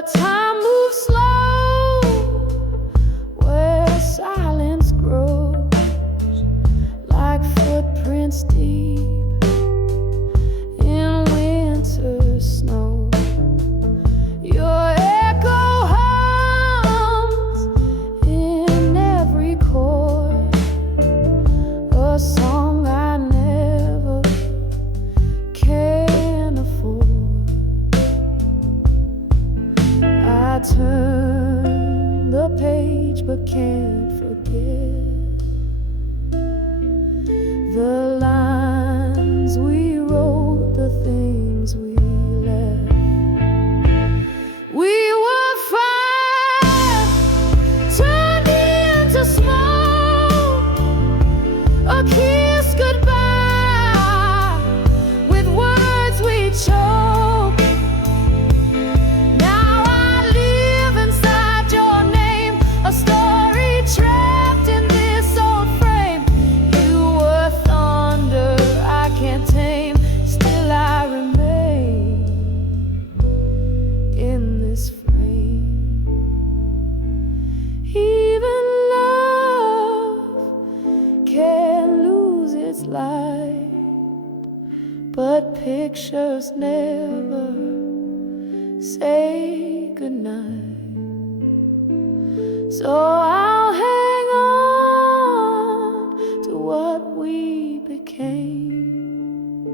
but time moves slow where silence grows like footprints deep in winter snow. Your echo hums in every chord, a song I never can afford. I turn the page but can't forget the lines we wrote, the things we left. We were fire turned into smoke, a kiss goodbye with words we choke. Now I live inside your name, a story trapped in this old frame. You were thunder I can't tame, still I remain in this frame. Even love can lose its light, but pictures never say goodnight. So I'll hang on to what we became,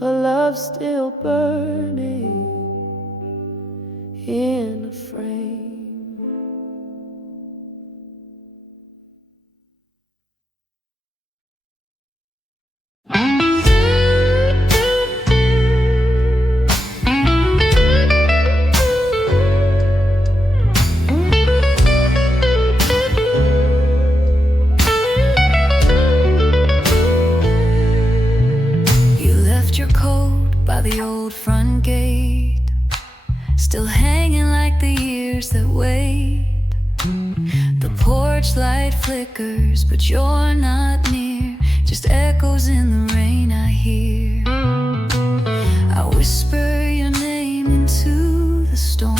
a love still burning in a frame. You left your coat by the old front gate, still hanging like the years that wait. The porch light flickers, but you're not near, just echoes in the rain I hear. I whisper your name into the storm,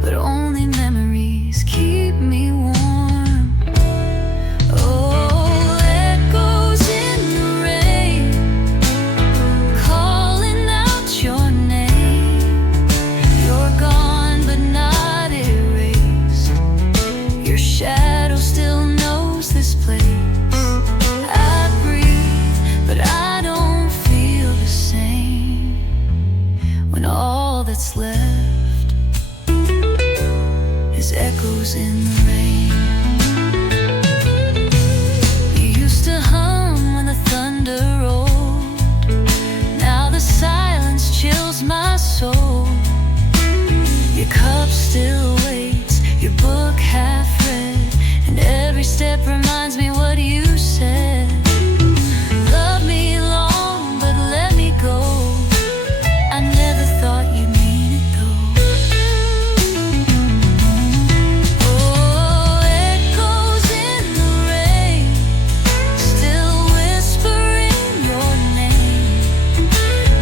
but only memories keep me warm. Oh, echoes in the rain, calling out your name. You're gone but not erased, your shadow still knows this place. I breathe, but I don't feel the same when all that's left is echoes in the rain. You used to hum when the thunder rolled, now the silence chills my soul. Your cup still waits, your book half read, and every step reminds me what you said. Love me long, but let me go. I never thought you'd mean it though. Oh, echoes in the rain, still whispering your name.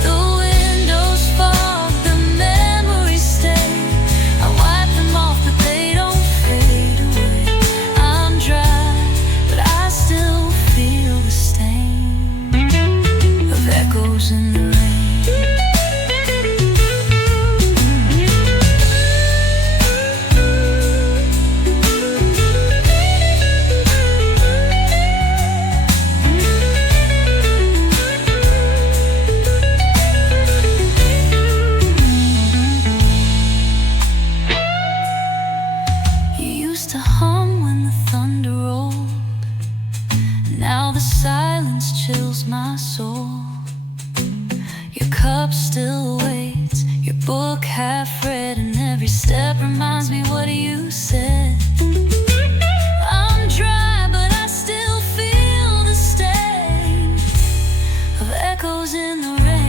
The windows fog, the memories stay. I wipe them off, but they don't fade away. I'm dry, but I still feel the stain of echoes in the rain. You used to hum when the thunder rolled, now the silence chills my soul. Your cup still waits, your book half read, and every step reminds me what you said. I'm dry, but I still feel the stain of echoes in the rain.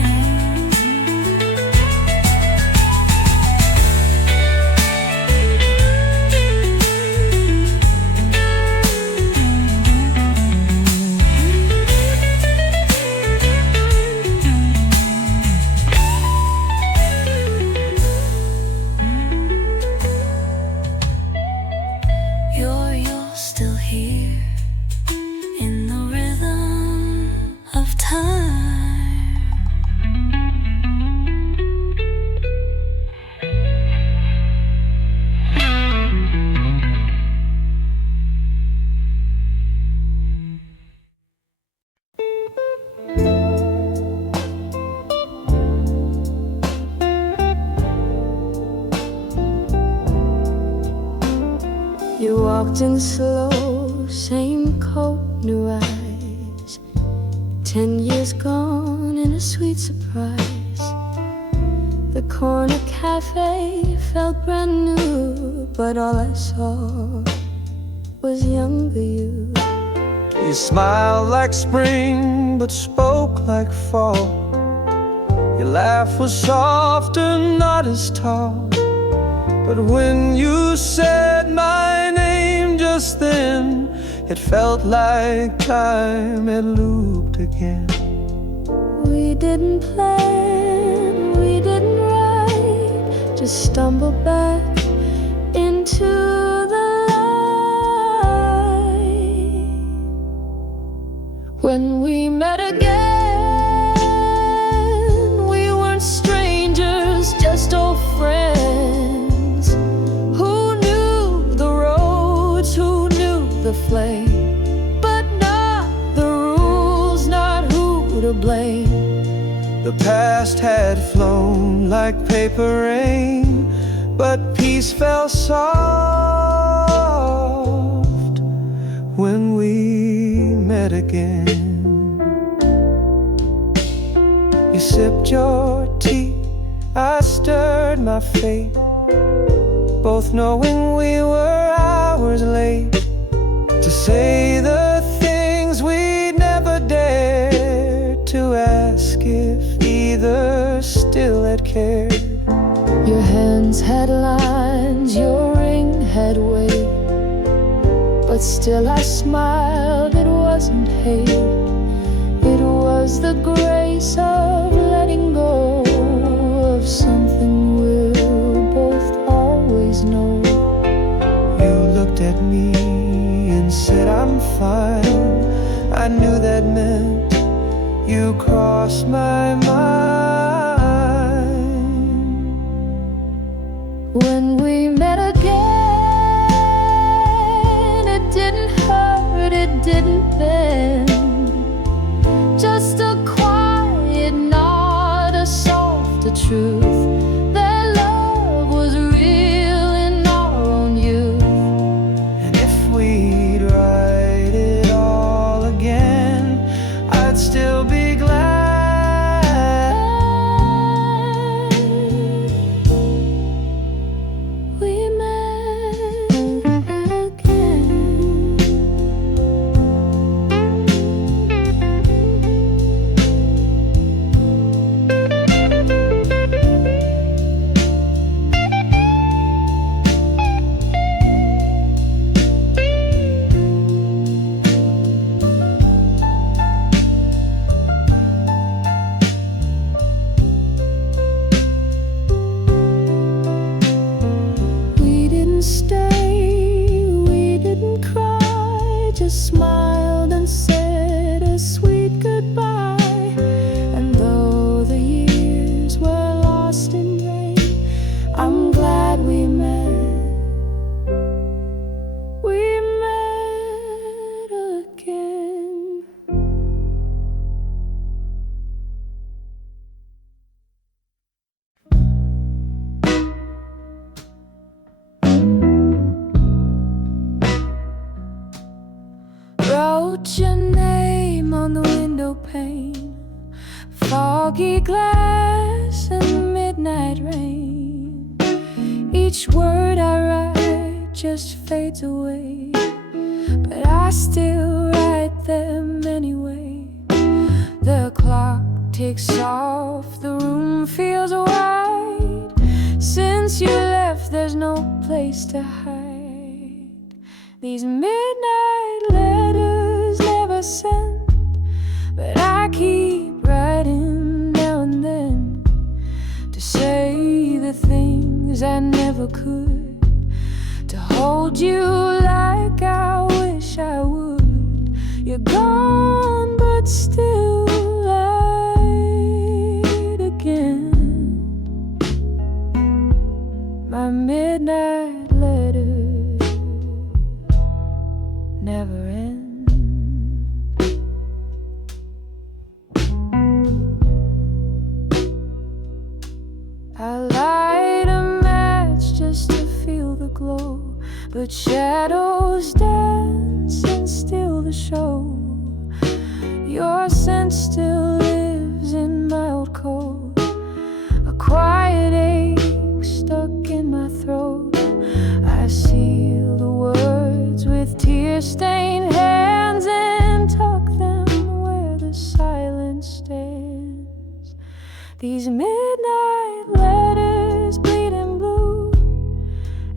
walked in slow, same coat, new eyes. 10 years gone and a sweet surprise. The corner cafe felt brand new, but all I saw was younger you. You smiled like spring, but spoke like fall. Your laugh was softer, not as tall. But when you said my name just then, it felt like time had looped again. We didn't plan, we didn't write, just stumbled back into the light. When we met again, we weren't strangers, just old friends who knew the roads, who knew the flame, but not the rules, not who to blame. The past had flown like paper rain, but peace fell soft when we met again. You sipped your tea, I stirred my fate, both knowing we were hours late to say the things we'd never dared to ask if either still had cared. Your hands had lines, your ring had weight, but still I smiled, it wasn't hate. It was the grace of letting go of something we'll both always know. You looked at me and said I'm fine. I knew that meant you crossed my mind. When we met again, it didn't hurt, it didn't bend. Just a quiet nod, a soft truth that love was real in our own youth. And if we'd write it all again, I'd still be glad. We met again. We didn't stay, we didn't cry, just smiled and said a sweet goodbye. And though the years were lost in rain, I'm glad we met again. Wrote your name on the window pane, foggy glass and midnight rain. Each word I write just fades away, but I still write them anyway. The clock ticks off, the room feels wide. Since you left, there's no place to hide. These midnight letters never sent, but I keep writing now and then to say the things I never could, to hold you like I wish I would. You're gone, but still light again. My midnight letters never end. I light a match just to feel the glow, but shadows dance and steal the show. Your scent still lives in my old coat, a quiet ache stuck in my throat. I seal the words with tear-stained hands and tuck them where the silence stands. These midnight letters bleeding blue,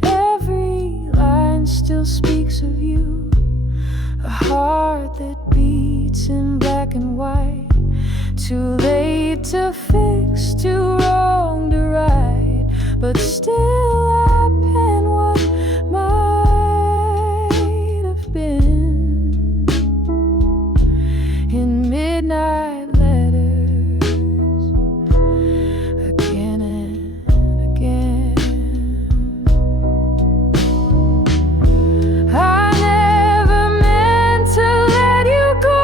every line still speaks of you. A heart that beats in black and white, too late to fix, too wrong to right, but still I pen what might have been in midnight letters, again and again. I never meant to let you go,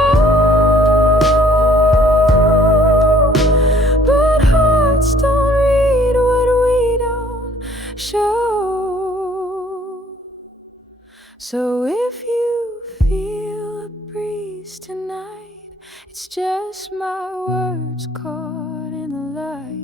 but hearts don't read what we don't show. So if you feel a breeze tonight, it's just my words caught in the light.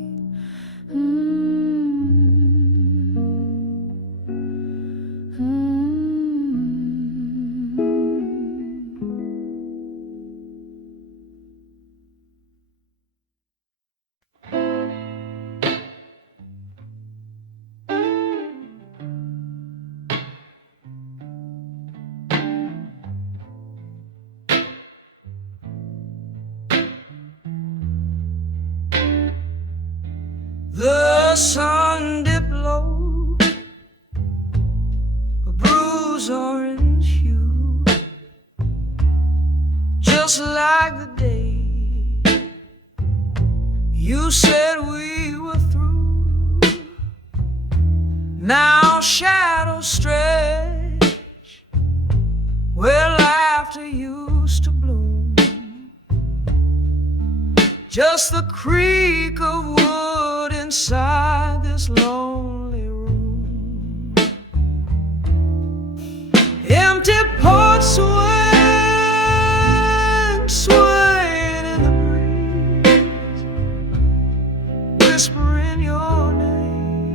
The sun dipped low, a bruised orange hue, just like the day you said we were through. Now shadows stretch where laughter used to bloom, just the creak of wood inside this lonely room. Empty porch swaying in the breeze, whispering your name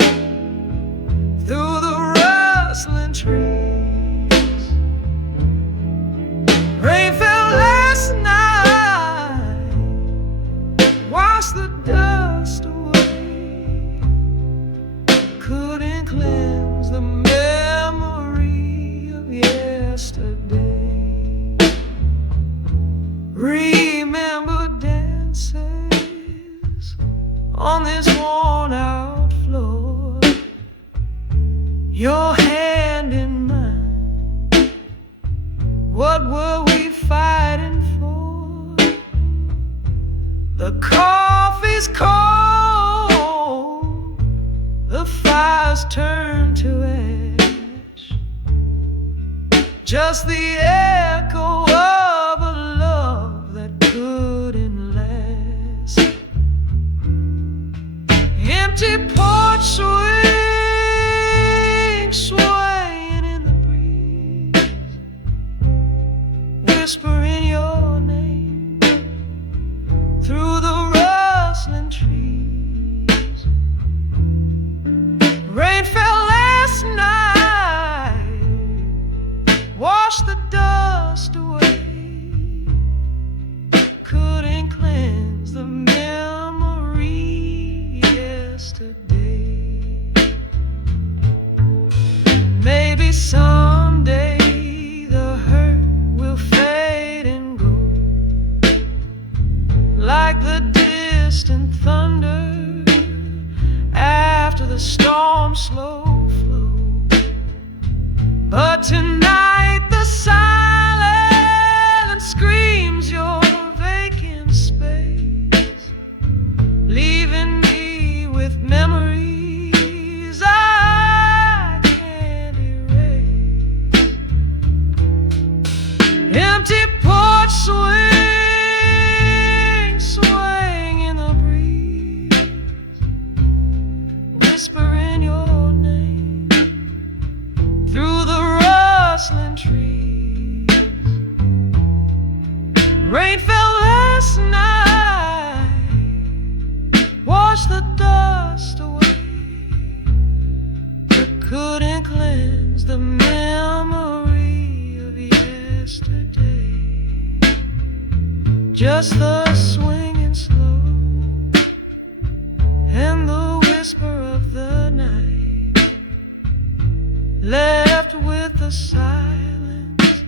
through the rustling trees. Rain fell last night, washed the dust away, couldn't cleanse the memory of yesterday. Remember dances on this worn out floor, your hand in mine. What were we fighting for? The coffee's cold, the fire's turned to ash, just the echo of a love that couldn't last. Empty porch swaying in the breeze, whispering your name through the rustling trees. Rain fell last night, washed the dust away, couldn't cleanse the memory yesterday. Maybe someday the hurt will fade and go, like the distant thunder after the storm's slow flow. But tonight the silence screams your vacant space, leaving me with memories I can't erase. Empty porch swaying in the breeze, whispering your name through the the silence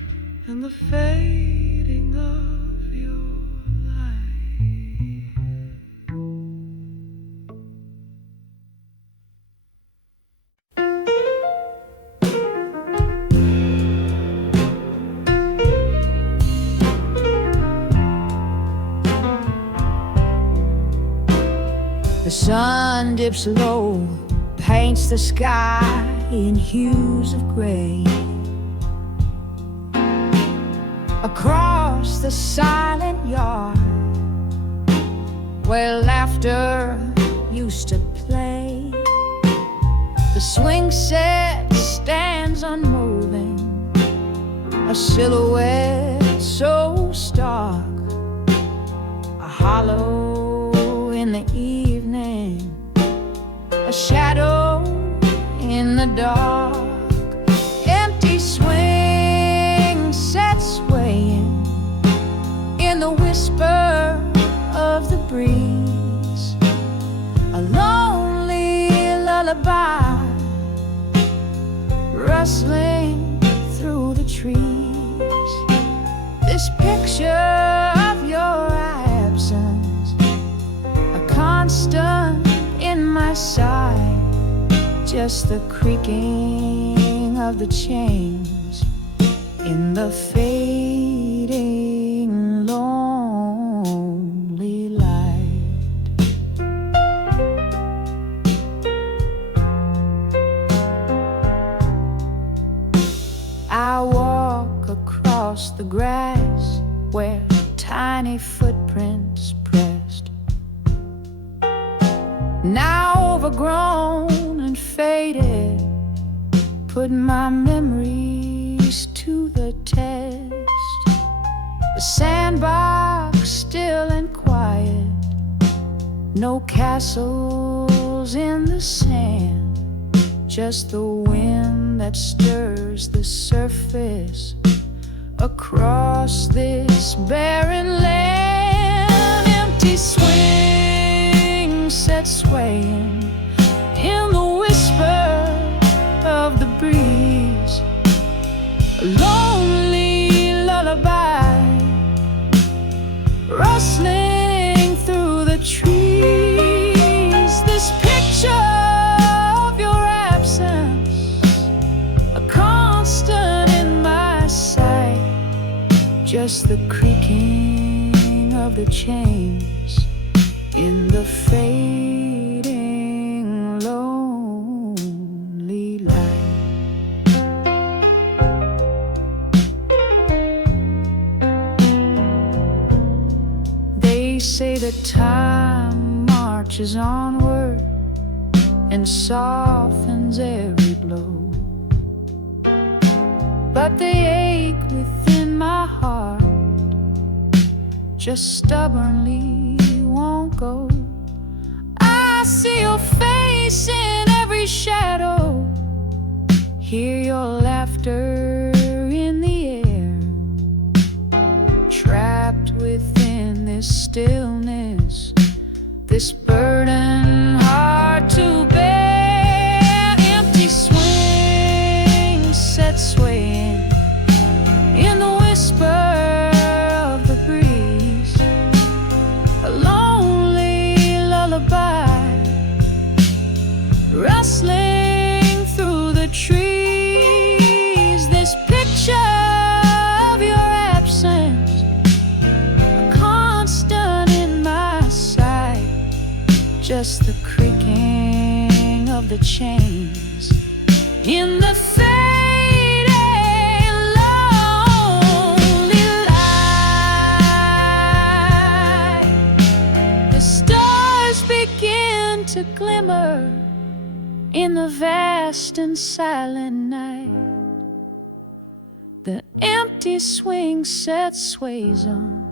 and the fading of your light. The sun dips low, paints the sky in hues of gray. Across the silent yard where laughter used to play, the swing set stands unmoving, a silhouette so stark, a hollow in the evening, a shadow in the dark. Empty swing set swaying in the whisper of the breeze, a lonely lullaby rustling through the trees. This picture of your absence, a constant in my sight, just the creaking of the chains in the fading lonely light. I walk across the grass where tiny footprints pressed, now overgrown and faded, put my memories to the test. The sandbox still and quiet, no castles in the sand, just the wind that stirs the surface across this barren land. Empty swing set swaying in the whisper of the breeze, a lonely lullaby rustling through the trees. This picture of your absence, a constant in my sight, just the creaking of the chains in the fading lonely light. They say that time marches onward and softens every blow, but the ache within my heart just stubbornly won't go. I see your face in every shadow, hear your laughter in the air, trapped within this stillness, this burden hard to bear. Empty swing set swaying in the whisper of the breeze, a lonely lullaby rustling through the trees. This picture of your absence, a constant in my sight, just the creaking of the chains in the fading lonely light. The stars begin to glimmer in the vast and silent night. The empty swing set sways on,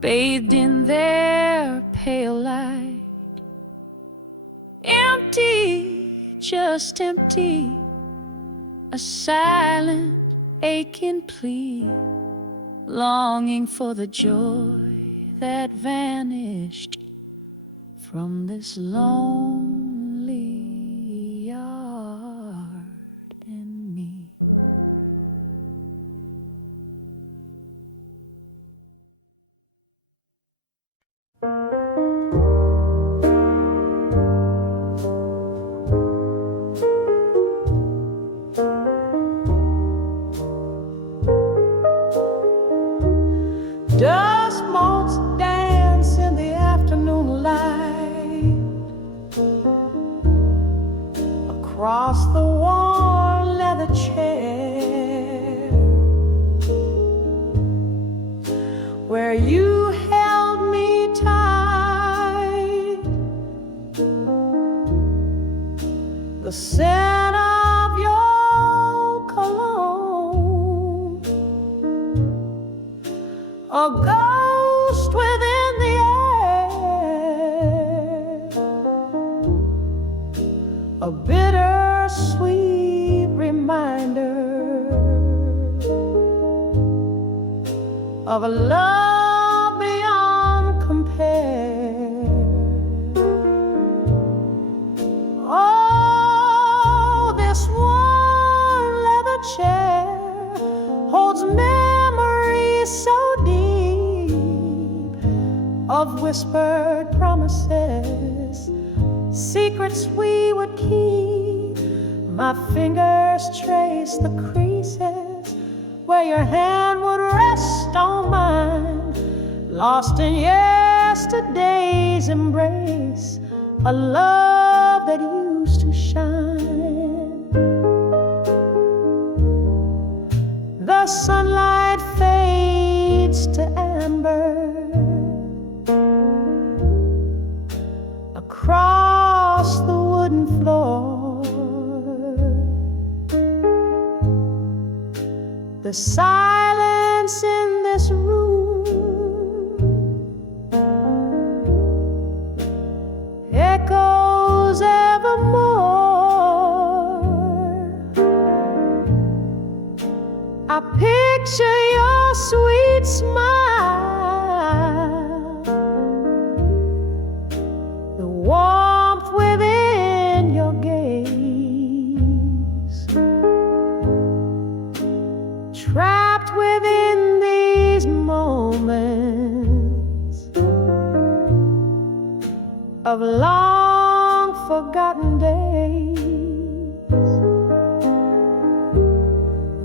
bathed in their pale light. Empty, just empty, a silent, aching plea, longing for the joy that vanished from this lonely yard in me. the scent of your cologne, a ghost within the air, a bittersweet reminder of a love beyond compare. Oh, this worn leather chair holds memories so deep of whispered promises, secrets we would keep. My fingers trace the creases where your hand would rest on mine, lost in yesterday's embrace, a love that used to shine. The sunlight fades to amber across the wooden floor. The silence in this room echoes evermore. I picture your sweet smile, the warmth within your gaze, trapped within these moments of long forgotten days.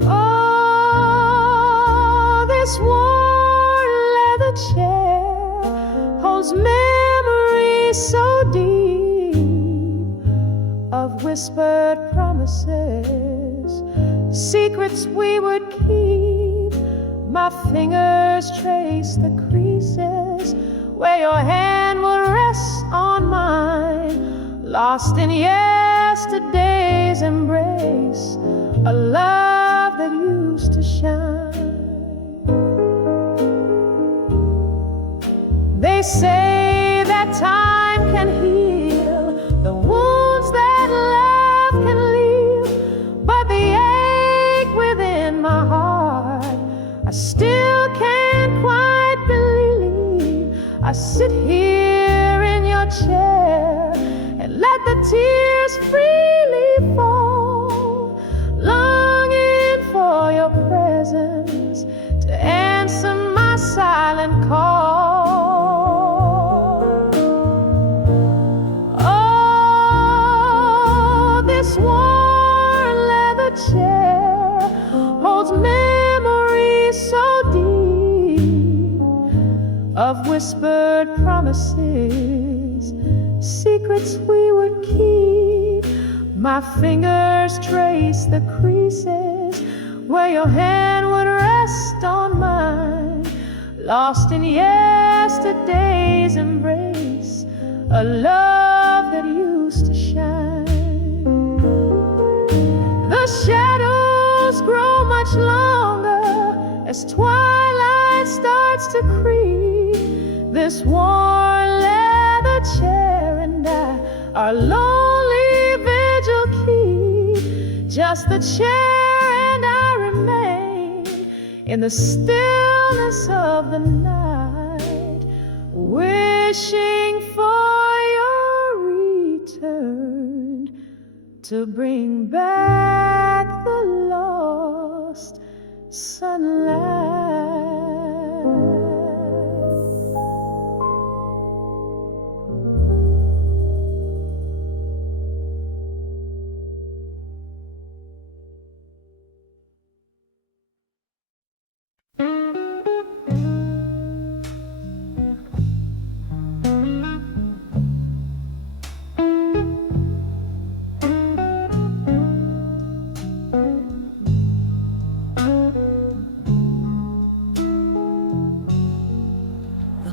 Oh, this worn leather chair holds memories so deep of whispered promises, secrets we would keep. My fingers trace the creases where your hand would rest on mine, lost in yesterday's embrace, a love that used to shine. They say that time can heal the wounds that love can leave, but the ache within my heart I still can't quite believe. I sit here in your chair and let the tears freely fall, longing for your presence to answer my silent call. Oh, this worn leather chair holds memories so deep of whispered promises, secrets we would keep. My fingers trace the creases where your hand would rest on mine, lost in yesterday's embrace, a love that used to shine. The shadows grow much longer as twilight starts to creep. This worn leather chair and I, our lonely vigil keep. Just the chair and I remain in the stillness of the night, wishing for your return to bring back the lost sunlight.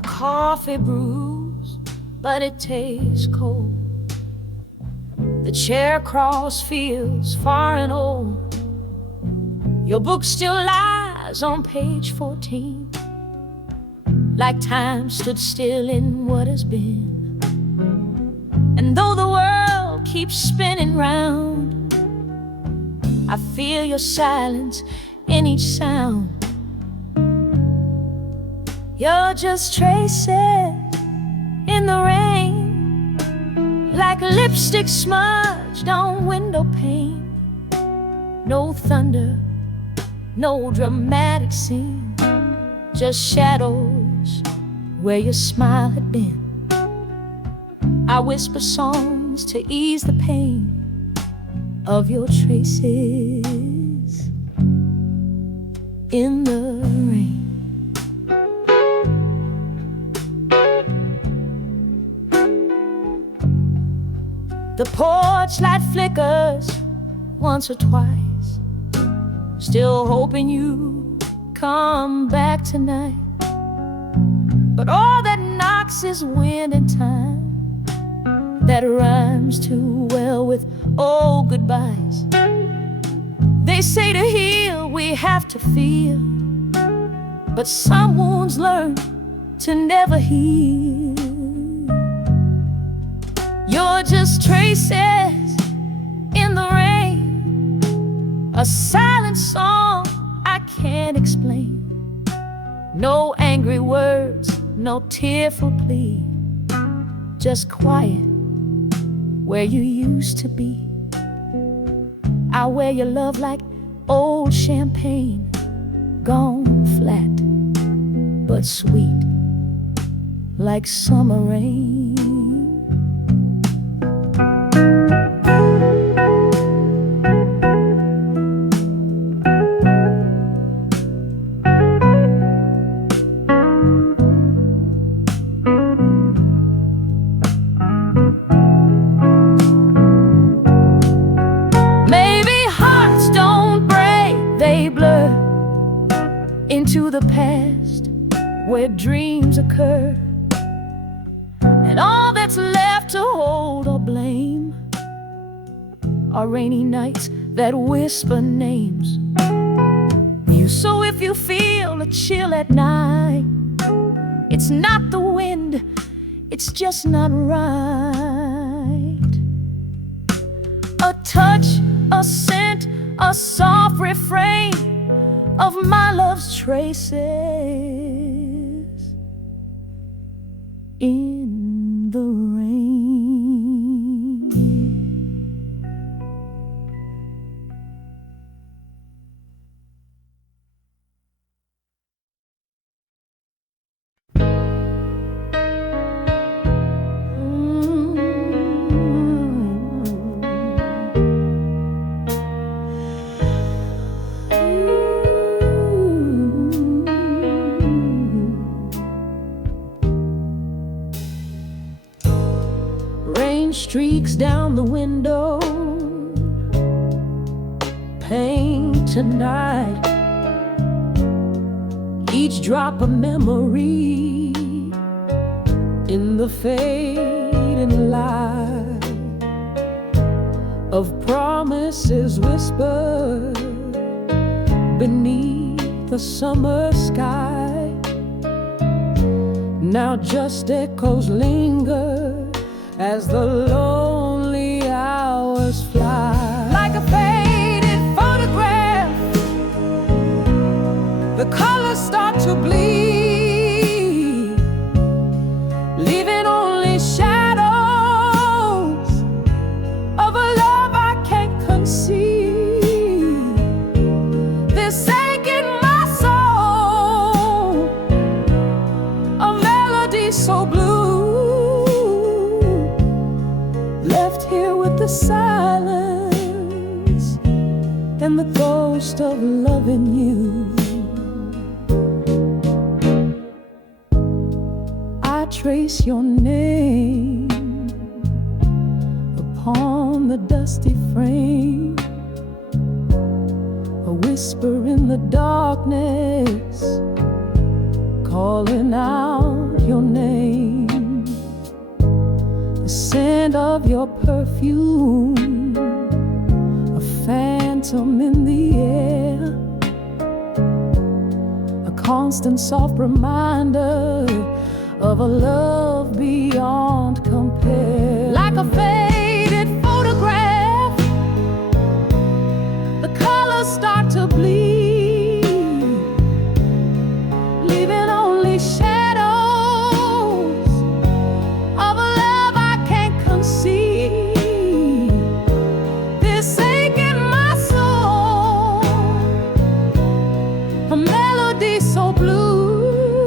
Coffee brews, but it tastes cold. The chair across feels far and old. Your book still lies on page 14, like time stood still in what has been. And though the world keeps spinning round, I feel your silence in each sound. You're just traces in the rain, like lipstick smudged on window pane. No thunder, no dramatic scene, just shadows where your smile had been. I whisper songs to ease the pain of your traces in the rain. The porch light flickers once or twice, still hoping you come back tonight. But all that knocks is wind and time, that rhymes too well with old goodbyes. They say to heal we have to feel, but some wounds learn to never heal. You're just traces in the rain, a silent song I can't explain. No angry words, no tearful plea, just quiet where you used to be. I wear your love like old champagne, gone flat but sweet, like summer rain. Into the past where dreams occur, and all that's left to hold or blame are rainy nights that whisper names. So if you feel a chill at night, it's not the wind, it's just not right. A touch, a scent, a soft refrain of my love's traces in the rain. Streaks down the window, paint tonight, each drop a memory in the fading light of promises whispered beneath the summer sky. Now just echoes linger as the lonely hours fly. Like a faded photograph, the colors start to bleed, leaving only shadows of a love I can't conceive. This ache in my soul, a melody so blue, left here with the silence and the ghost of loving you. I trace your name upon the dusty frame, a whisper in the darkness, calling out your name. The scent imprint of your perfume, a phantom in the air, a constant soft reminder of a love beyond compare. Like a faded photograph, the colors start to bleed, leaving only shadows of a love I can't conceive. This ache in my soul, a melody so blue,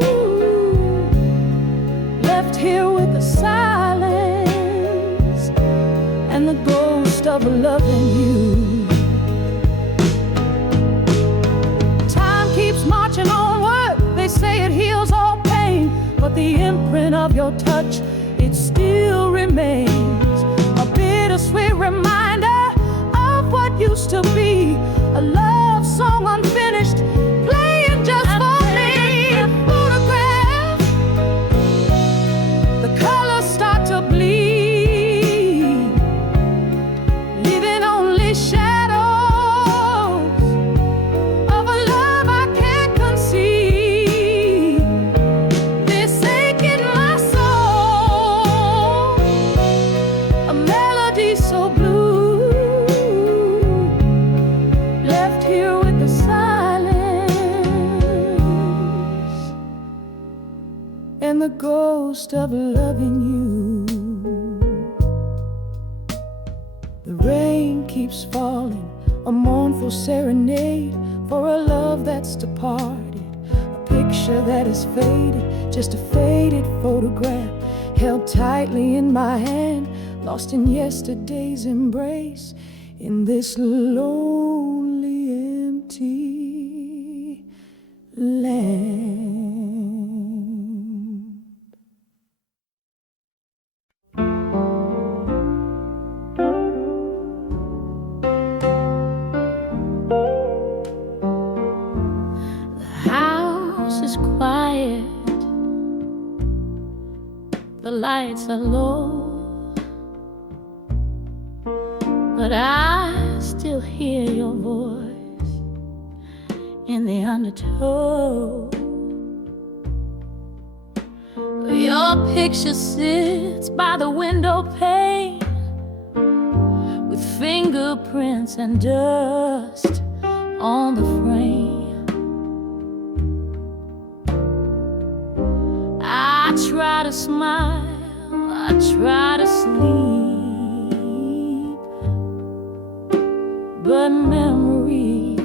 left here with the silence and the ghost of loving you. Time keeps marching onward, they say it heals all pain, but the imprint of your touch, it still remains a bittersweet reminder of what used to be a love song unfinished, playing just for me. Photograph, the colors start to bleed, leaving only shadows of a love I can't conceive. This ache in my soul, a melody so blue, left here with the silence and the ghost of loving you. The rain keeps falling, a mournful serenade for a love that's departed, a picture that is faded, just a faded photograph held tightly in my hand, lost in yesterday's embrace in this lonely, empty land. The house is quiet, the lights are low, but I still hear your voice in the undertow. Your picture sits by the window pane with fingerprints and dust on the frame. I try to smile, I try to sleep, but memories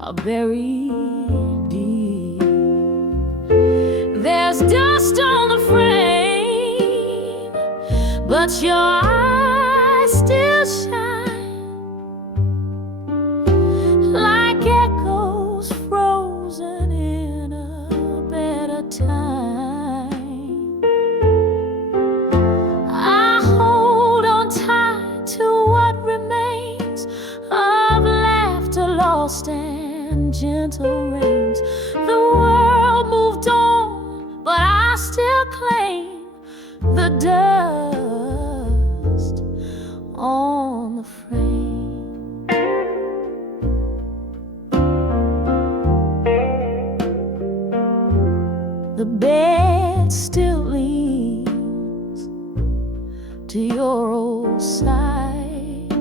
are buried deep. There's dust on the frame, but your eyes still shine like echoes frozen in a better time. I hold on tight to what remains of laughter lost and gentle rains. The world moved on, but I still claim the dust on the frame. The bed still leans to your old side,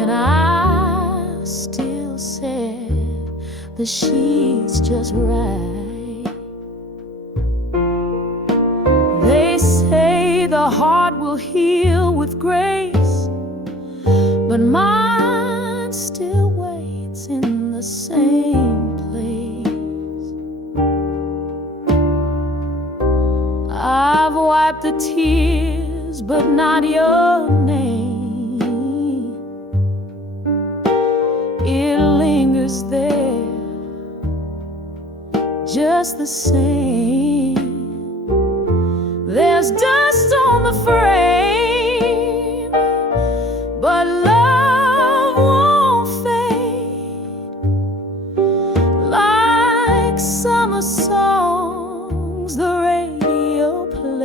and I still said the sheets just right. They say the heart will heal with grace, but mine still waits in the same place. I've wiped the tears, but not your name. It lingers there, just the same. There's dust on the frame, but love won't fade. Like summer songs the radio plays.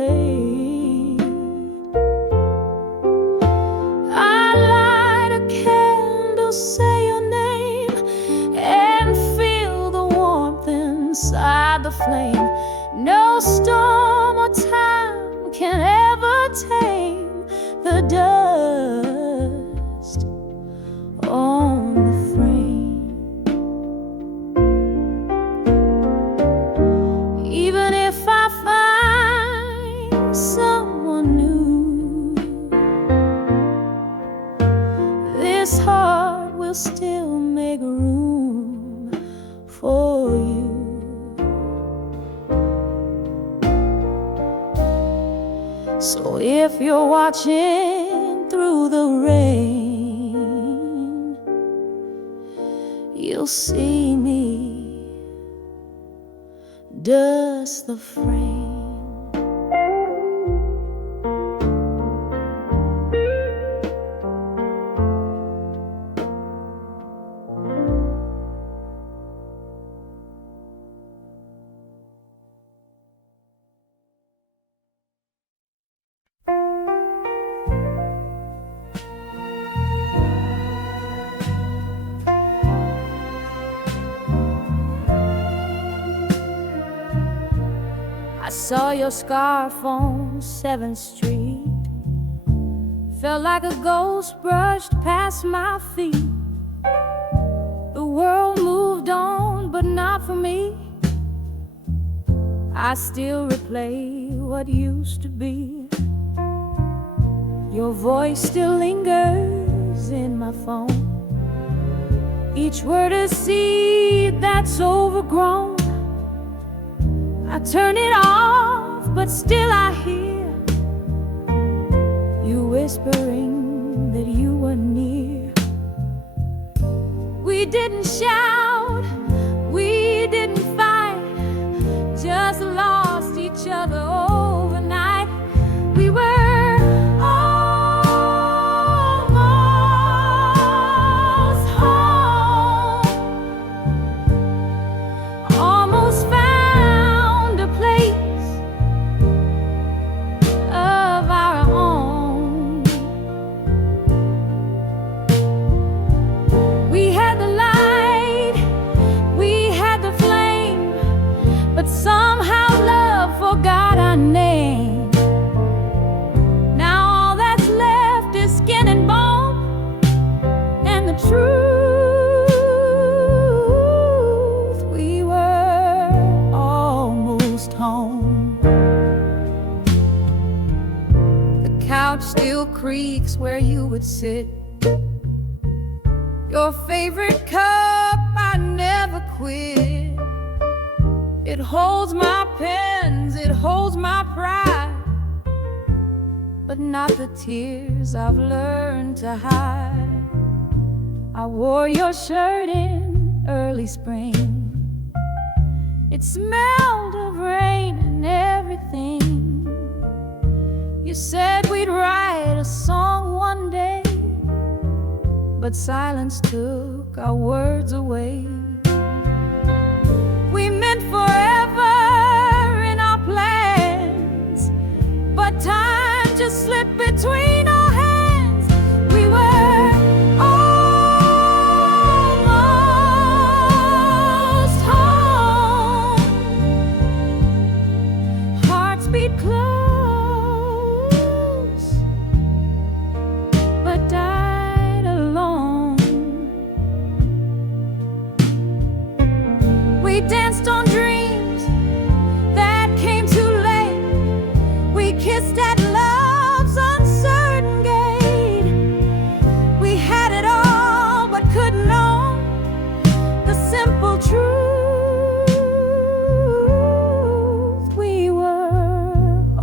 flame. No storm or time can ever tame the dust on the frame. Even if I find someone new, this heart will still make room for you. So if you're watching through the rain, you'll see me dust the frame. I saw your scarf on 7th Street. Felt like a ghost brushed past my feet. The world moved on, but not for me. I still replay what used to be. Your voice still lingers in my phone. Each word a seed that's overgrown. I turn it off, but still I hear you whispering that you were near. We didn't shout, we didn't fight, just lost each other overnight. We were almost home, almost found a place of our own. We had the light, we had the flame, but somehow love forgot our name. Now all that's left is skin and bone, and the truth, we were almost home. The couch still creaks where you would sit. Your favorite cup, I never quit. It holds my pens, it holds my pride, but not the tears I've learned to hide. I wore your shirt in early spring. It smelled of rain and everything. You said we'd write a song one day, but silence took our words away. We meant forever in our plans, but time just slipped between our hands. We were almost home, hearts beat close, but died alone. We danced on dreams that came too late. We kissed at love's uncertain gate. We had it all, but couldn't own the simple truth. We were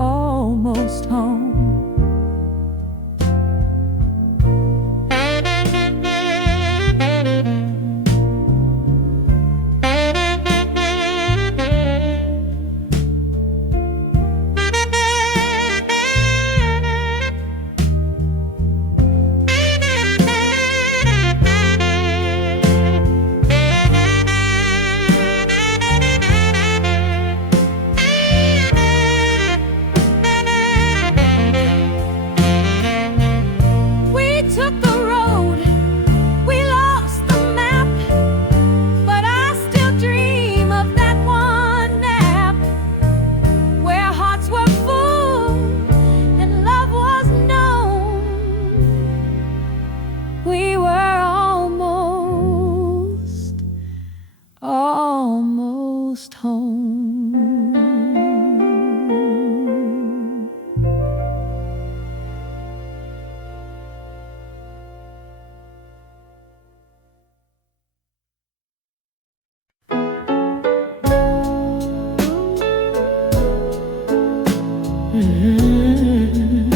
Mm-hmm.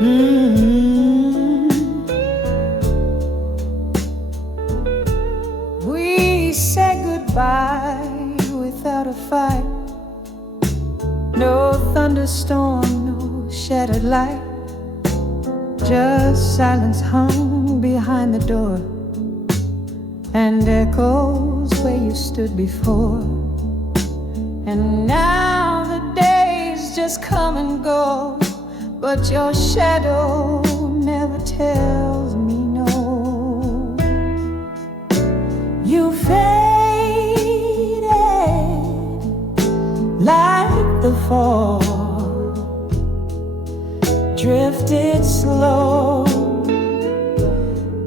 Mm-hmm. We said goodbye without a fight. No thunderstorm, no shattered light. Just silence hung behind the door, and echoes where you stood before. And now the days just come and go, but your shadow never tells me no. You faded like the fall, drifted slow,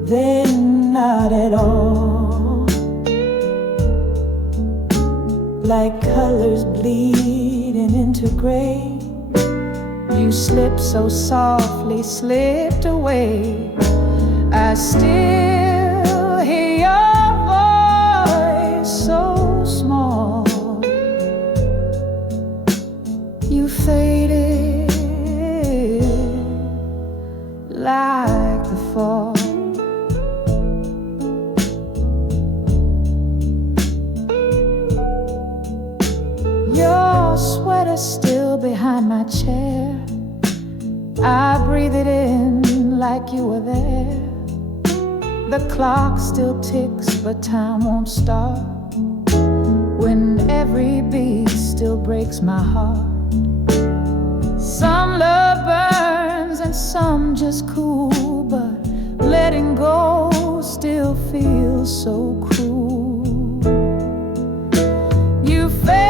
then not at all. Like colors bleeding into gray, you slipped so softly, slipped away. I still hear your voice so small. You faded like the fall. Your sweater's still behind my chair. I breathe it in like you were there. The clock still ticks, but time won't stop when every beat still breaks my heart. Some love burns and some just cool, but letting go still feels so cruel. You faded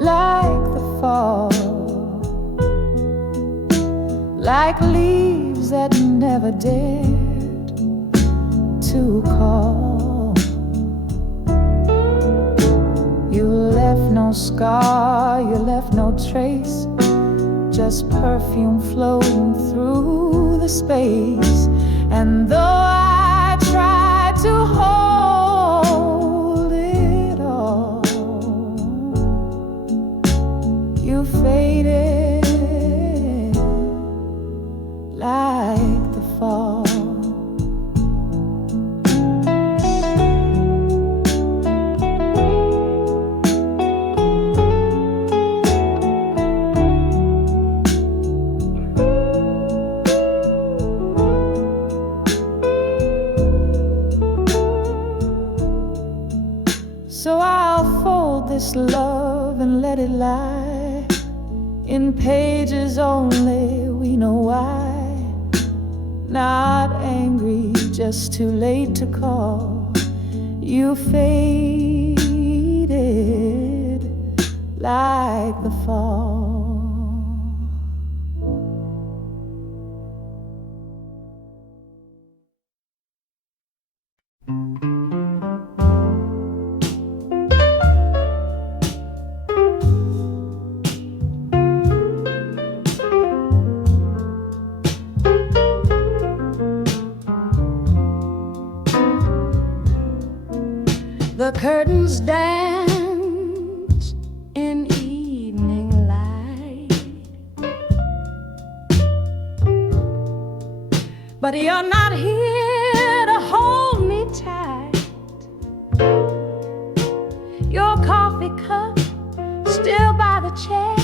like the fall, like leaves that never dared to call. You left no scar, you left no trace, just perfume floating through the space. And though I tried to hold it all, you faded like the fall. So I'll fold this love and let it lie in pages only we know why. Not angry, just too late to call. You faded like the fall. The curtains dance in evening light, but you're not here to hold me tight. Your coffee cup still by the chair,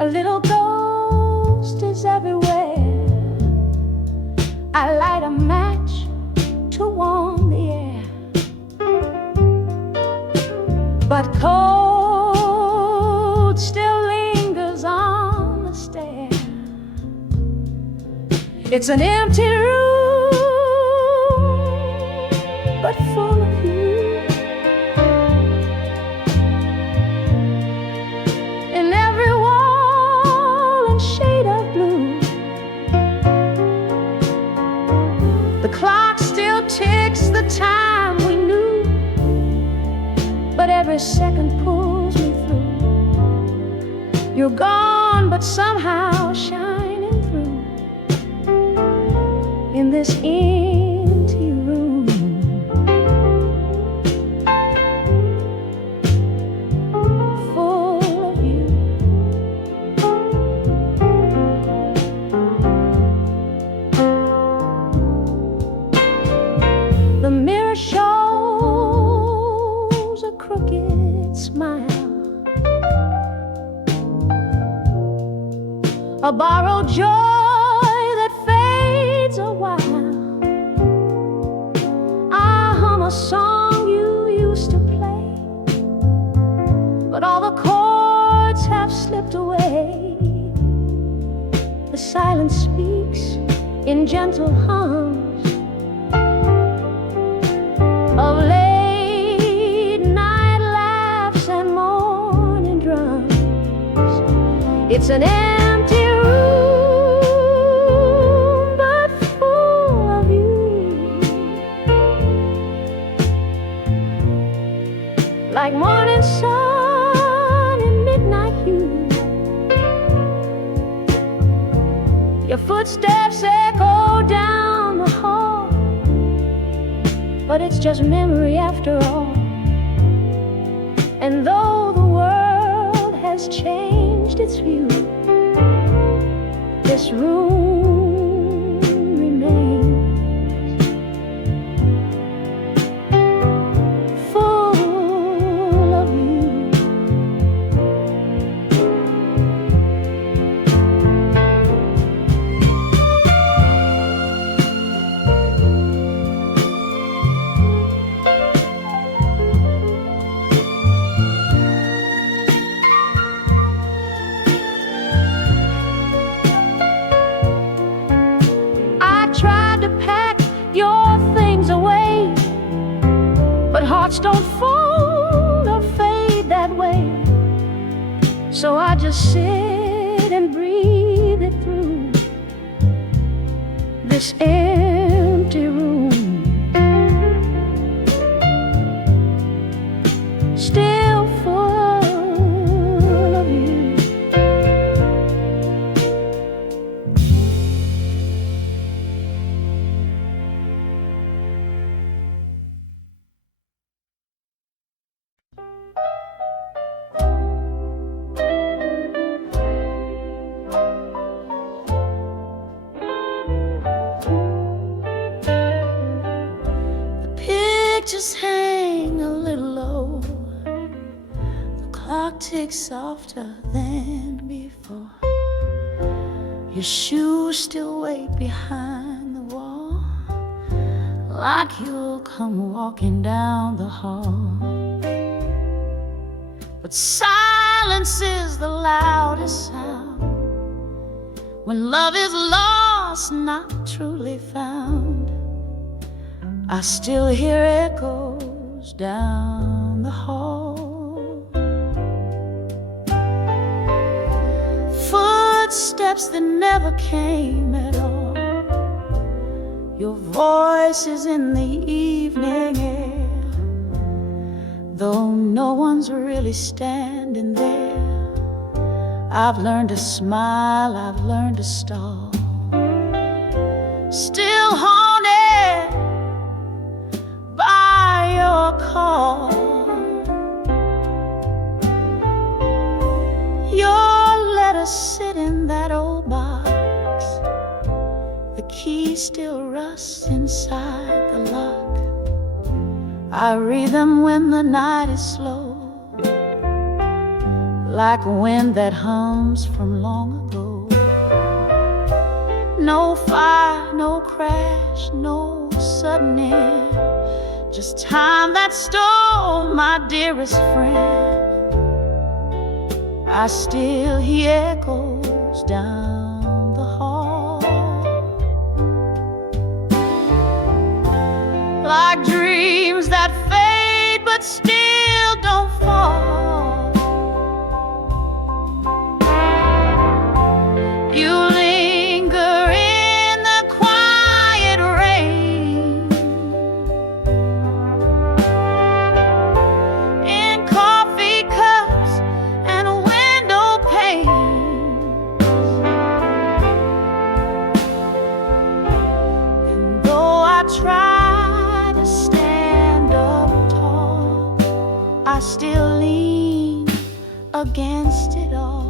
a little ghost is everywhere. I light a match to warm the air, but cold still lingers on the stair. It's an empty room, but full of you. In every wall and shade of blue, the clock still ticks the time we knew, but every second pulls me through. You're gone, but somehow shining through in this empty room. a borrowed joy that fades a while. I hum a song you used to play, but all the chords have slipped away. The silence speaks in gentle hums of late night laughs and morning drums. It's an empty room, but full of you, like morning sun and midnight hue. Your footsteps echo down the hall, but it's just memory after all. And though the world has changed its view, this room remains full of you. Hearts don't fold or fade that way, so I just sit and breathe it through this empty room, still full of you. Just hang a little low. The clock ticks softer than before. Your shoes still wait behind the wall, like you'll come walking down the hall. But silence is the loudest sound when love is lost, not truly found. I still hear echoes down the hall, footsteps that never came at all. Your voice is in the evening air, though no one's really standing there. I've learned to smile, I've learned to stall, still haunted by your call. Your letters sit in that old box, the key still rusts inside the lock. I read them when the night is slow, like wind that hums from long ago. No fire, no crash, no sudden end, just time that stole my dearest friend. I still hear echoes down the hall, like dreams that fade but still don't fall. You linger in the quiet rain, in coffee cups and window panes. And though I try to stand up tall, I still lean against it all.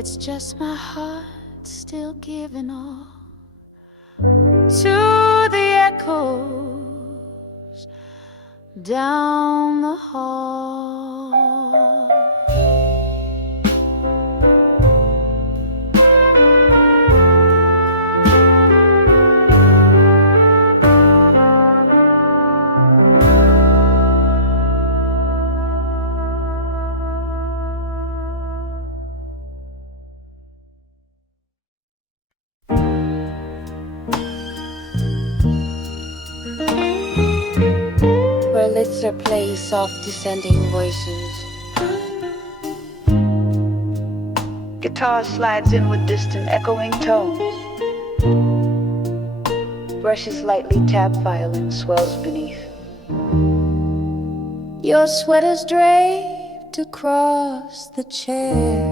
it's just my heart still giving all to the echoes down the hall. Wurlitzer plays soft descending voices. Guitar slides in with distant echoing tones. Brushes lightly tap, violin swells beneath. Your sweater's draped across the chair.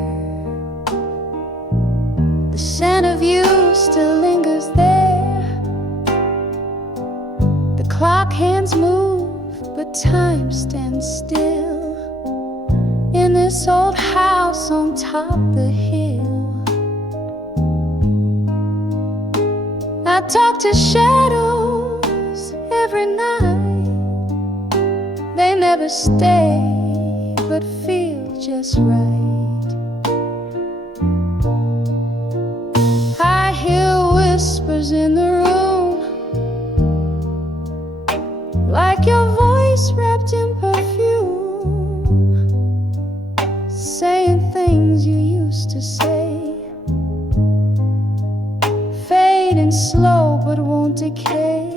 The scent of you still lingers there. The clock hands move, but time stands still in this old house on top the hill. I talk to shadows every night. They never stay, but feel just right. I hear whispers in the room, like your voice wrapped in perfume, saying things you used to say, fading slow but won't decay.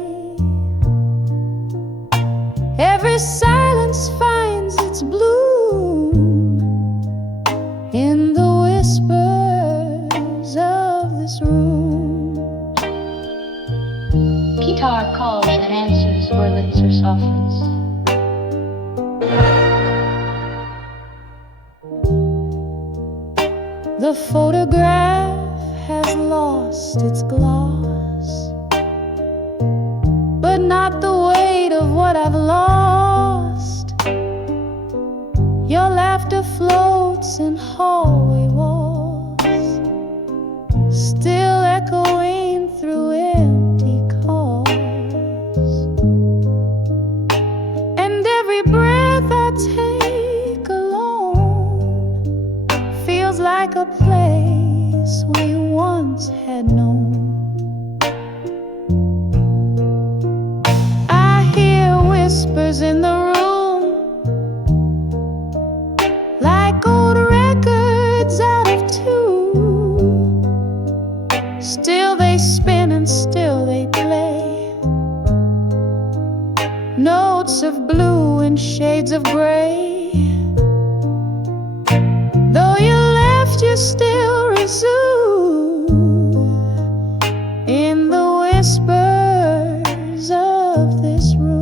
Every silence finds its bloom in the whispers of this room. Guitar calls and answers, Wurlitzer softens. The photograph has lost its gloss, but not the weight of what I've lost. Your laughter floats in hallway walls, still echoing through empty cars. And every breath I take alone feels like a place we once had known. I hear whispers in the room, like old records out of tune. Still they spin and still they play, notes of blue and shades of gray. Though you left, you still resume in the whispers of this room.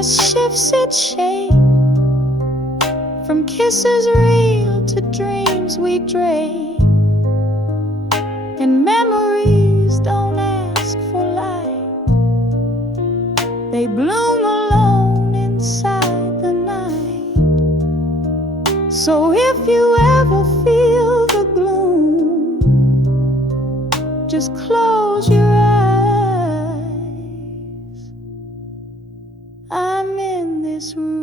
Shifts its shape from kisses real to dreams we drape, and memories don't ask for light. They bloom alone inside the night. So if you ever feel the gloom, just close your eyes. I'm in this room.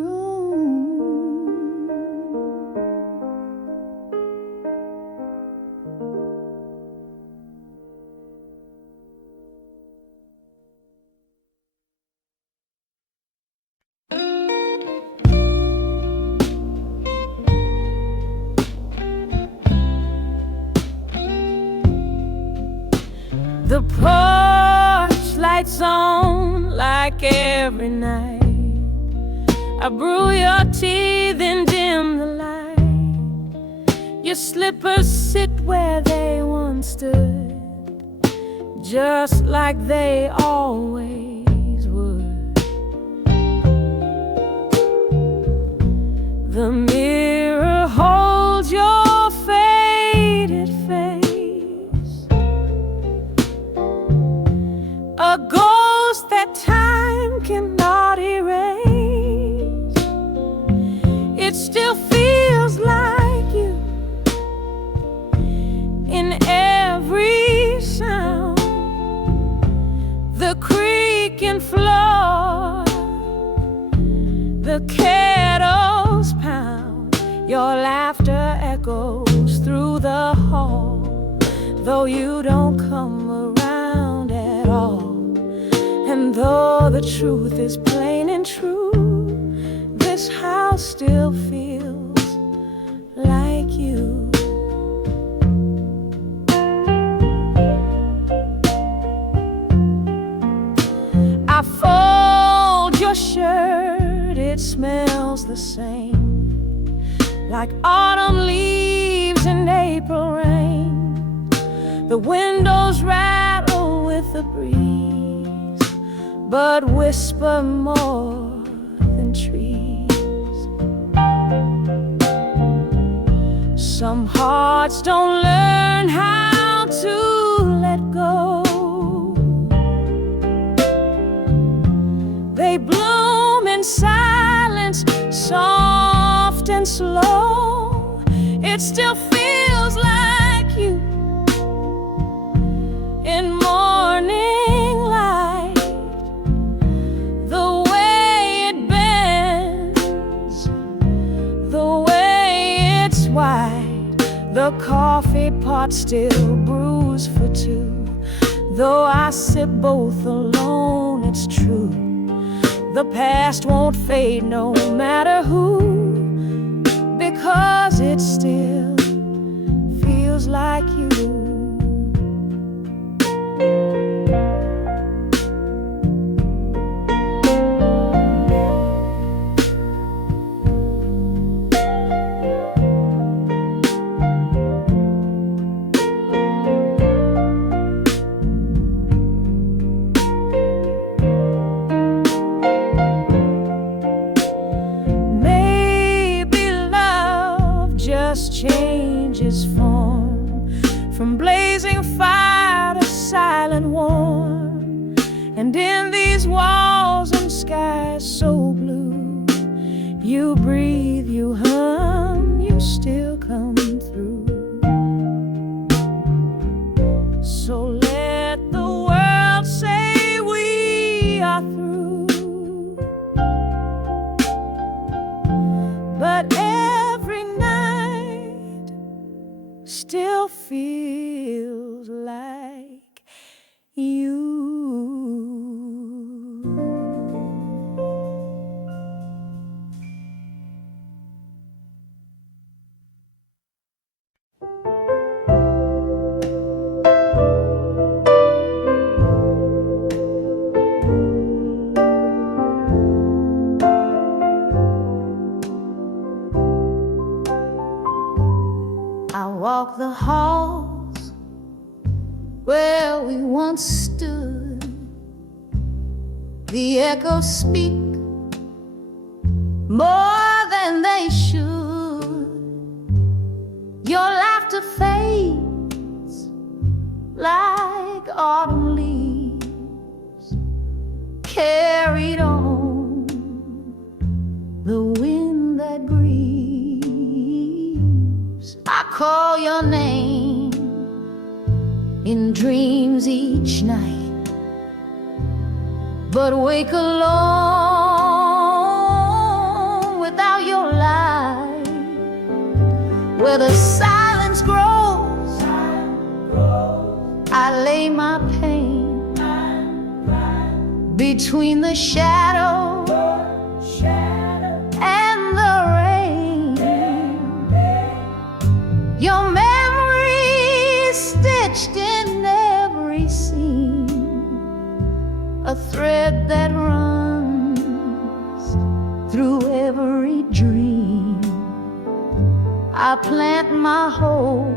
The porch lights on like every night. I brew your tea, then dim the light. Your slippers sit where they once stood, just like they always would. The mirror holds your faded face, a ghost that time cannot erase. It still feels like you in every sound, the creaking floor, the kettle's pound. Your laughter echoes through the hall, though you don't come around at all. And though the truth is plain and true, this house still feels like you. I fold your shirt, it smells the same, like autumn leaves in April rain. The windows rattle with the breeze, but whisper more than trees. Some hearts don't learn how to let go. They bloom in silence, soft and slow. It still feels like you in morning light, the way it bends, the way it's white. The coffee pot still brews for two, though I sip both alone, it's true. The past won't fade no matter who, because it still feels like you. Changes form from blazing fire to silent warm, and in these walls and skies so blue, you breathe, you hum, you still come through. So let the world say we are through, but every night still feels like you. I walk the halls where we once stood. The echoes speak more than they should. Your laughter fades like autumn leaves, carried on the wind that grieves. I call your name in dreams each night, but wake alone without your light. Where the silence grows, I lay my pain between the shadow and the rain. Your memory stitched in every seam, a thread that runs through every dream. I plant my hope,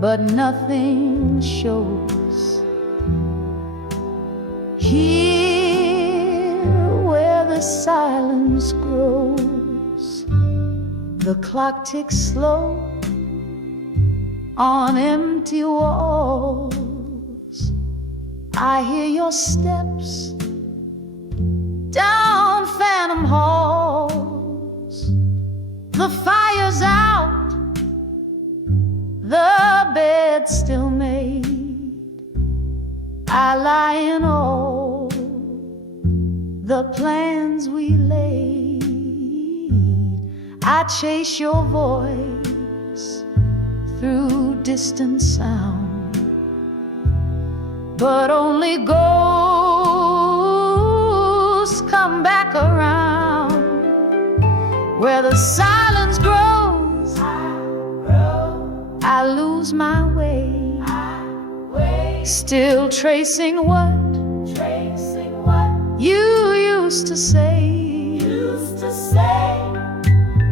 but nothing shows. Here where the silence grows, the clock ticks slow on empty walls. I hear your steps down phantom halls. The fire's out, the bed's still made. I lie in all the plans we laid. I chase your voice through distant sound, but only ghosts come back around. Where the silence grows, I lose my way, still tracing what you used to say.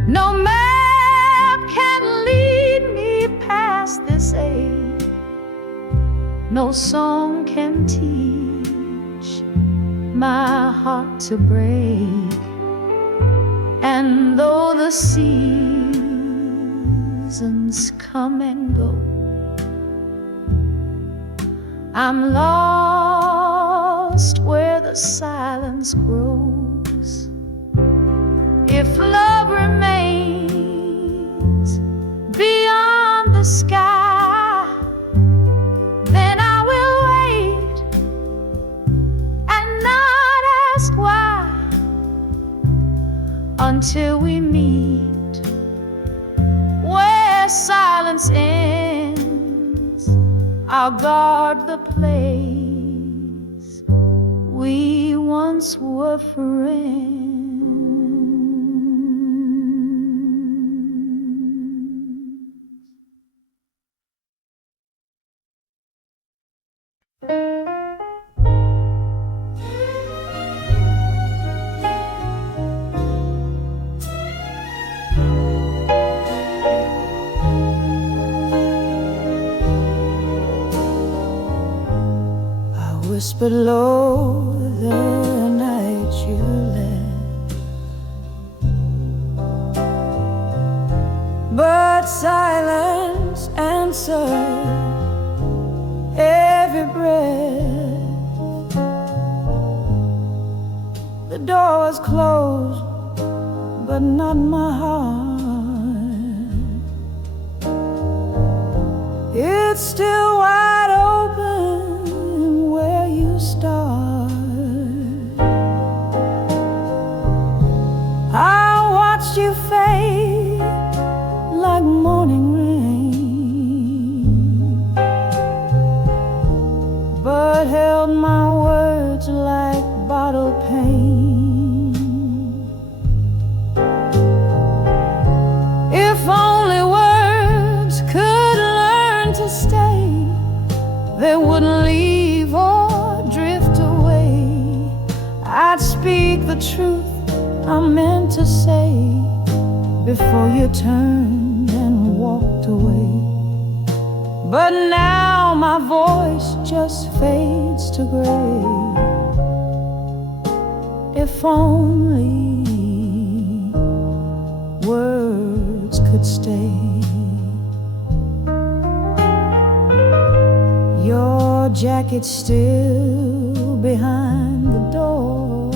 No map can lead me past this age, no song can teach my heart to break. And though the seasons come and go, I'm lost where the silence grows. If love remains beyond the sky, then I will wait and not ask why, until we meet where silence ends. I'll guard the place we once were friends. Whispered low the night you left, but silence answered every breath. The door was closed, but not my heart. It's still wide open where you start. I watched you fade like morning rain, but held my words like bottled pain. If only words could learn to stay, they wouldn't leave or drift away. I'd speak the truth I meant to say before you turned and walked away. But now my voice just fades to gray. If only words could stay. Your jacket still behind the door,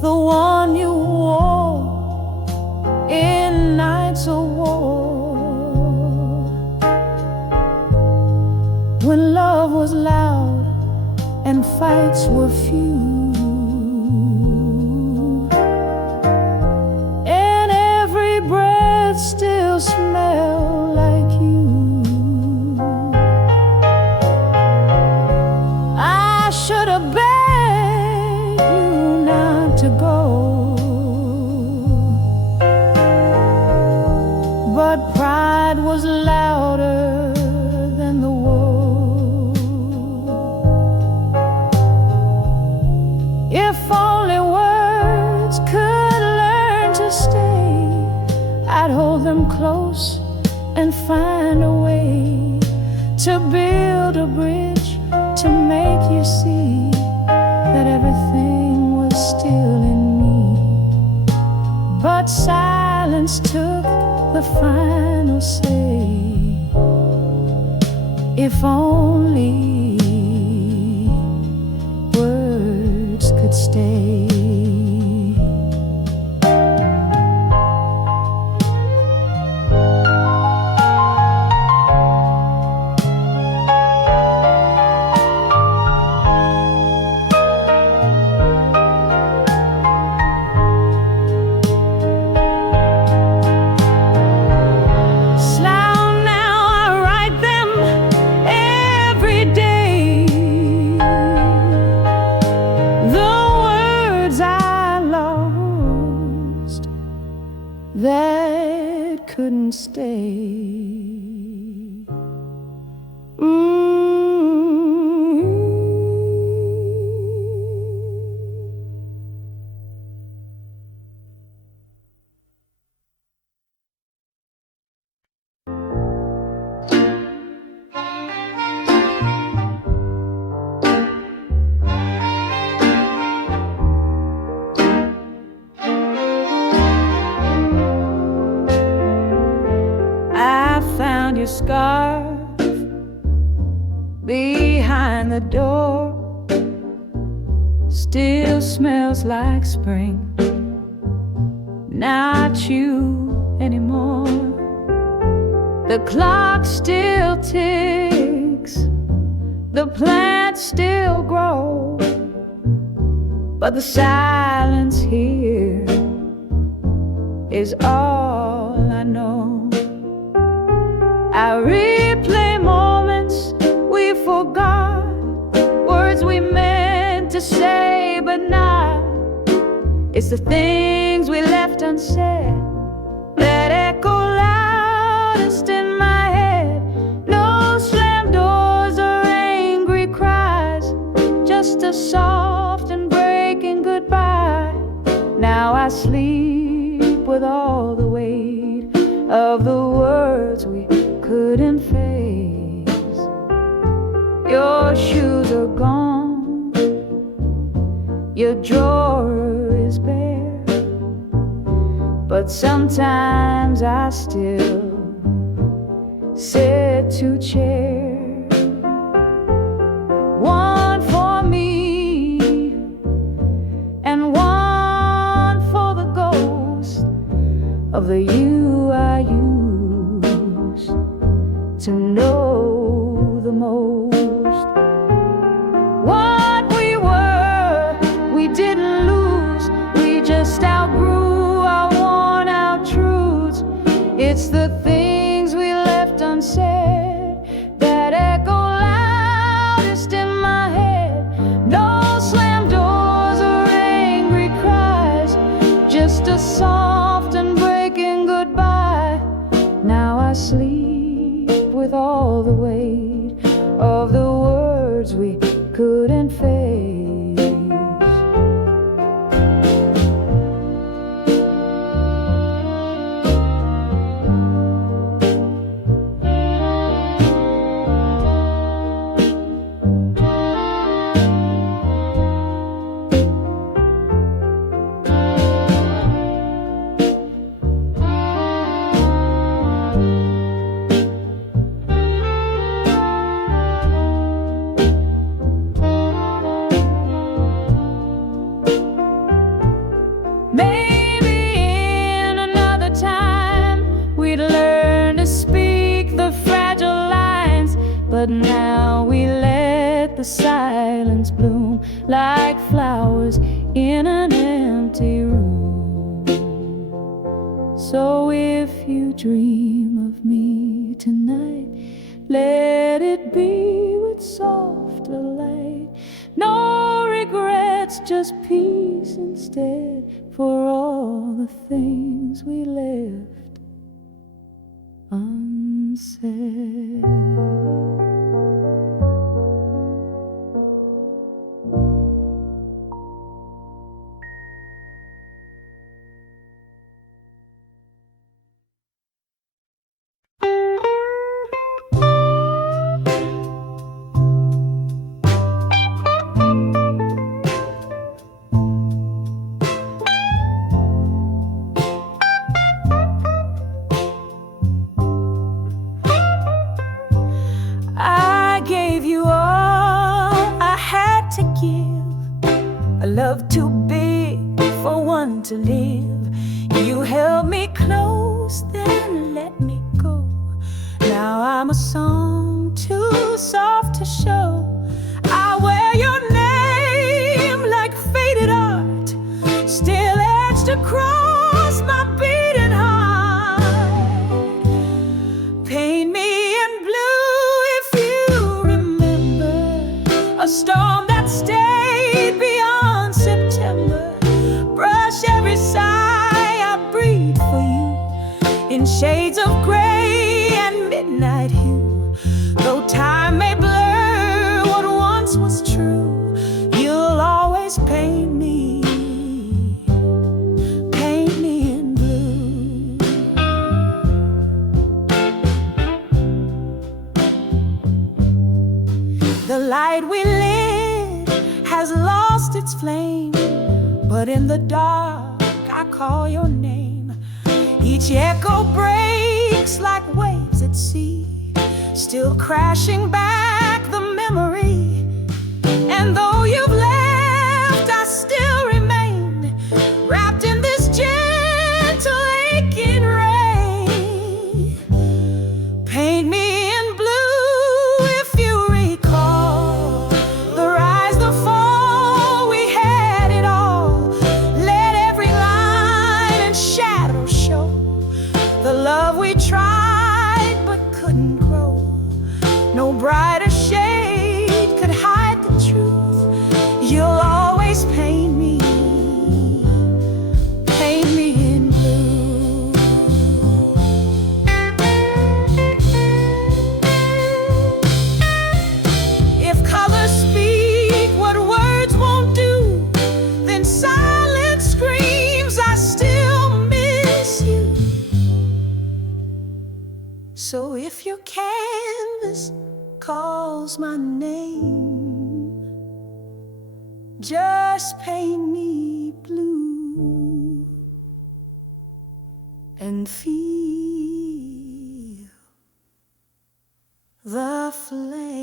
the one you wore in nights of war, when love was loud and fights were few, and every breath still smelled like you. I should have begged you not to go, but pride was louder than the world. If only words could find a way to build a bridge to make you see that everything was still in me. But silence took the final say. If only words could stay. That couldn't stay. Found your scarf behind the door. Still smells like spring. Not you anymore. The clock still ticks. The plants still grow. But the silence here is all I know. I replay moments we forgot, words we meant to say but not. It's the things we left unsaid that echo loudest in my head. No slammed doors or angry cries, just a soft and breaking goodbye. Now I sleep with all the weight of the words we couldn't face. Your shoes are gone, your drawer is bare, but sometimes I still sit to chair. One for me and one for the ghost of the you I used to know the most. What we were, we didn't lose. We just outgrew our worn out truths. It's the things we left unsaid that echo loudest in my head. No slammed doors or angry cries, just a soft and breaking goodbye. Now I sleep with all the weight of the words we couldn't face. But now we let the silence bloom like flowers in an empty room. So if you dream of me tonight, let it be with softer light. No regrets, just peace instead, for all the things we left unsaid. love too big for one to live. You held me close, then let me go. Now I'm a song too soft to show. I wear your name like faded art, still etched across my beating heart. Paint me in blue if you remember a storm that stayed beyond September. Brush every sigh I breathe for you in shades of gray and midnight hue. Though time may blur what once was true, you'll always paint me in blue. The light we lit has lost its flame, but in the dark I call your name. Each echo breaks like waves at sea, still crashing back the memory. And though you've left, I still remain wrapped in this gentle aching rain. Paint me in blue if you recall the rise, the fall, we had it all. Let every line and shadow show the love we tried but couldn't grow. No brighter shade could hide the truth. You'll always paint me in blue. If colors speak what words won't do, then silence screams I still miss you. So if your canvas calls my name, just paint me blue and feel the flame.